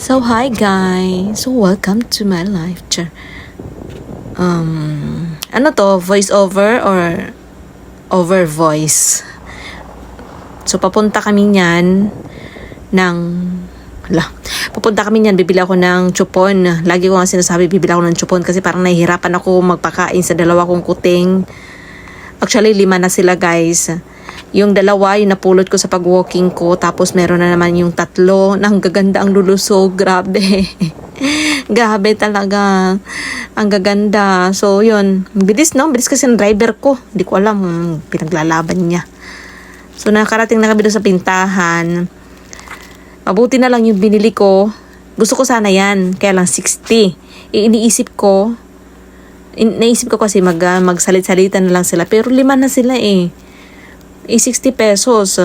So hi guys, so welcome to my life. Char. Um, ano to? Voice over or over voice? So papunta kami niyan ng Hala, pupunta kami niyan, bibili ako ng chupon. Lagi ko nga sinasabi, bibili ako ng chupon kasi parang nahihirapan ako magpakain sa dalawa kong kuting. Actually, lima na sila guys. Yung dalawa, yung napulot ko sa pag-walking ko. Tapos meron na naman yung tatlo. Nang gaganda ang lulusog. Grabe. Grabe talaga. Ang gaganda. So, yun. Bilis, no? Bilis kasi ng driver ko. Hindi ko alam. Pinaglalaban niya. So, nakarating na kami doon sa pintahan. Mabuti na lang yung binili ko. Gusto ko sana yan. Kaya lang 60. Eh, iniisip ko, in, naisip ko kasi mag, ah, magsalit-salita na lang sila. Pero lima na sila eh. Eh, 60 pesos.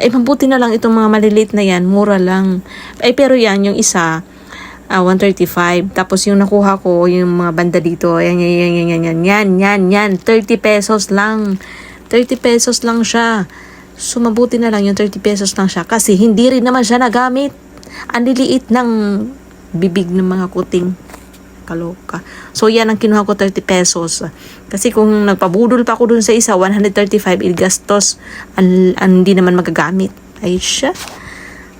Eh, mabuti na lang itong mga maliliit na yan. Mura lang. Eh, pero yan, yung isa, ah 135. Tapos yung nakuha ko, yung mga banda dito, yan, yan, yan, yan, yan, yan, yan, yan, 30 pesos lang. 30 pesos lang siya. So, mabuti na lang yung 30 pesos lang siya. Kasi hindi rin naman siya nagamit. Ang liliit ng bibig ng mga kuting kaloka. So, yan ang kinuha ko 30 pesos. Kasi kung nagpabudol pa ako dun sa isa, 135, ilgastos. Hindi naman magagamit. Ay siya.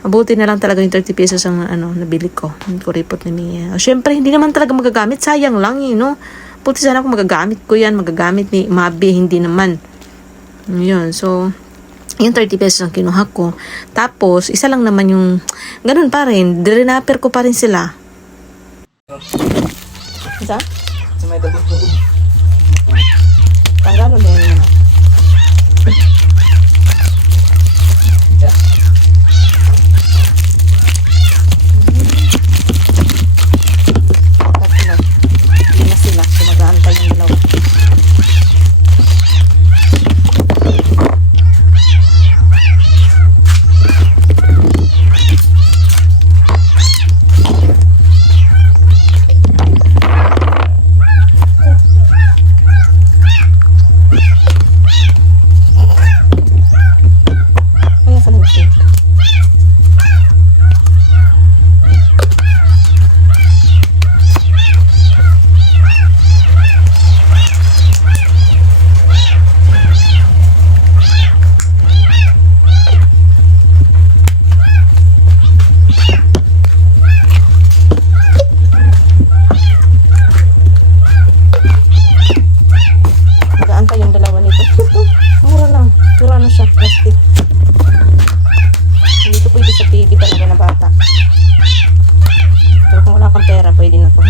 Mabuti na lang talaga yung 30 pesos ang ano, nabili ko. Yung kuripot ni Mia. O, syempre, hindi naman talaga magagamit. Sayang lang eh, no? Puti sana kung magagamit ko yan. Magagamit ni Mabi, hindi naman. Yun, so, yung 30 pesos ang kinuha ko. Tapos, isa lang naman yung, ganun pa rin, drinapper ko pa rin sila. Isa? Sa may dabot ko. Tanggalon na yun. TV talaga na bata. Pero kung wala kang pera, pwede na to.